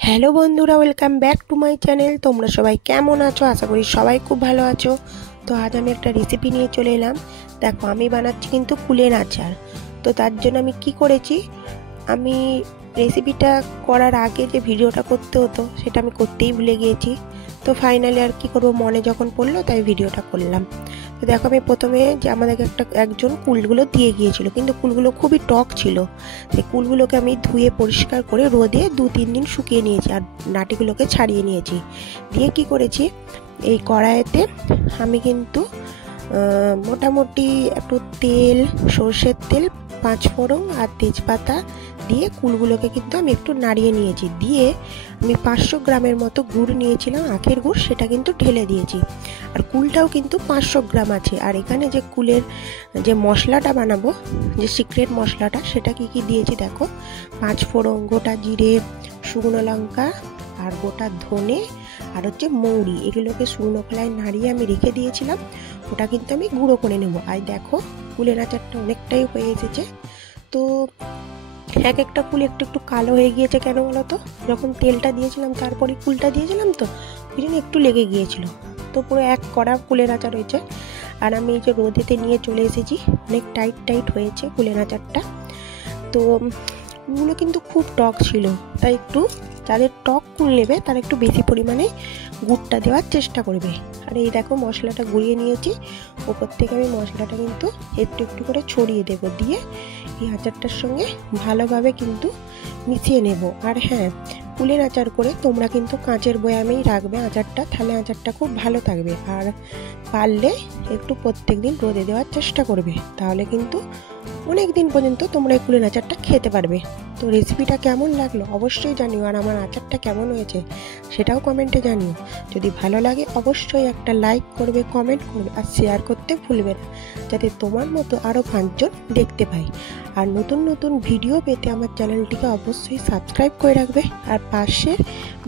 Hello বন্ধুরা, welcome back to my channel. তোমরা সবাই কেমন আছো? আশা করি সবাই খুব ভালো আছো। তো আজ আমি একটা রেসিপি নিয়ে চলে এলাম। দেখো, আমি বানাচ্ছি কিন্তু কুলের আচার। তো তার জন্য আমি কি করেছি, আমি রেসিপিটা করার আগে যে ভিডিওটা করতে হতো সেটা আমি করতেই ভুলে গিয়েছি। তো ফাইনালি আর কি করব, মনে যখন পড়লো তাই ভিডিওটা করলাম। তো দেখো, আমি প্রথমে যে আমাদেরকে একজন কুলগুলো দিয়ে গিয়েছিল, কিন্তু কুলগুলো খুবই টক ছিল। সেই কুলগুলোকে আমি ধুয়ে পরিষ্কার করে রোদে 2-3 দিন শুকিয়ে নিয়েছি আর নাটিগুলোকে ছাড়িয়ে নিয়েছি। দিয়ে কি করেছি, এই কড়াইতে আমি কিন্তু মোটামুটি একটু তেল, সর্ষের তেল, 5 ফোড়ন আর তেজপাতা দিয়ে কুলগুলোকে কিন্তু আমি একটু নাড়িয়ে নিয়েছি। দিয়ে আমি 500 গ্রামের মতো গুড় নিয়েছিলাম, আখের গুড়, সেটা কিন্তু ঢেলে দিয়েছি। আর কুলটাও কিন্তু 500 গ্রাম আছে। আর এখানে যে কুলের যে মশলাটা বানাবো, যে সিক্রেট মশলাটা, সেটা কি কি দিয়েছি দেখো। 5 ফোড়ন, গোটা জিরে, শুকনো লঙ্কা আর গোটা ধনে আর হচ্ছে মৌরি, এগুলোকে শুকনো খোলায় নাড়িয়ে আমি রেখে দিয়েছিলাম। ওটা কিন্তু আমি গুঁড়ো করে নেবো। আর দেখো, কুলের আচারটা অনেকটাই হয়ে এসেছে। তো এক একটা কুল একটু একটু কালো হয়ে গিয়েছে, কেন বলো তো? যখন তেলটা দিয়েছিলাম তারপরে কুলটা দিয়েছিলাম, তো ওই জন্য একটু লেগে গিয়েছিল। তো পুরো এক কড়া কুলের আচার হয়েছে। আর আমি এই যে রোদেতে নিয়ে চলে এসেছি, অনেক টাইট টাইট হয়েছে কুলের আচারটা। তো কুলগুলো কিন্তু খুব টক ছিল, তাই একটু যাদের টক কুল নেবে তারা একটু বেশি পরিমাণে গুড়টা দেওয়ার চেষ্টা করবে। আর এই দেখো, মশলাটা গুঁড়িয়ে নিয়েছি। ওপর থেকে আমি মশলাটা কিন্তু একটু একটু করে ছড়িয়ে দেবো, দিয়ে এই আচারটার সঙ্গে ভালোভাবে কিন্তু মিশিয়ে নেব। আর হ্যাঁ, কুলের আচার করে তোমরা কিন্তু কাঁচের বয়ামেই রাখবে আচারটা, তাহলে আচারটা খুব ভালো থাকবে। আর পারলে একটু প্রত্যেক দিন রোদে দেওয়ার চেষ্টা করবে, তাহলে কিন্তু অনেক দিন পর্যন্ত তোমরা এই কুলের আচারটা খেতে পারবে। তো রেসিপিটা কেমন লাগলো অবশ্যই জানিও, আর আমার আচারটা কেমন হয়েছে সেটাও কমেন্টে জানিও। যদি ভালো লাগে অবশ্যই একটা লাইক করবে, কমেন্ট করবে আর শেয়ার করতে ভুলবে না, যাতে তোমার মতো আরও 5 জন দেখতে পাই। আর নতুন নতুন ভিডিও পেতে আমার চ্যানেলটিকে অবশ্যই সাবস্ক্রাইব করে রাখবে আর পাশের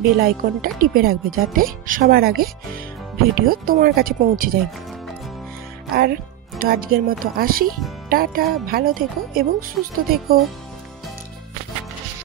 বেল আইকনটা টিপে রাখবে, যাতে সবার আগে ভিডিও তোমার কাছে পৌঁছে যায়। আর তো আজকের মতো আসি, টাটা, ভালো থেকো এবং সুস্থ থেকো।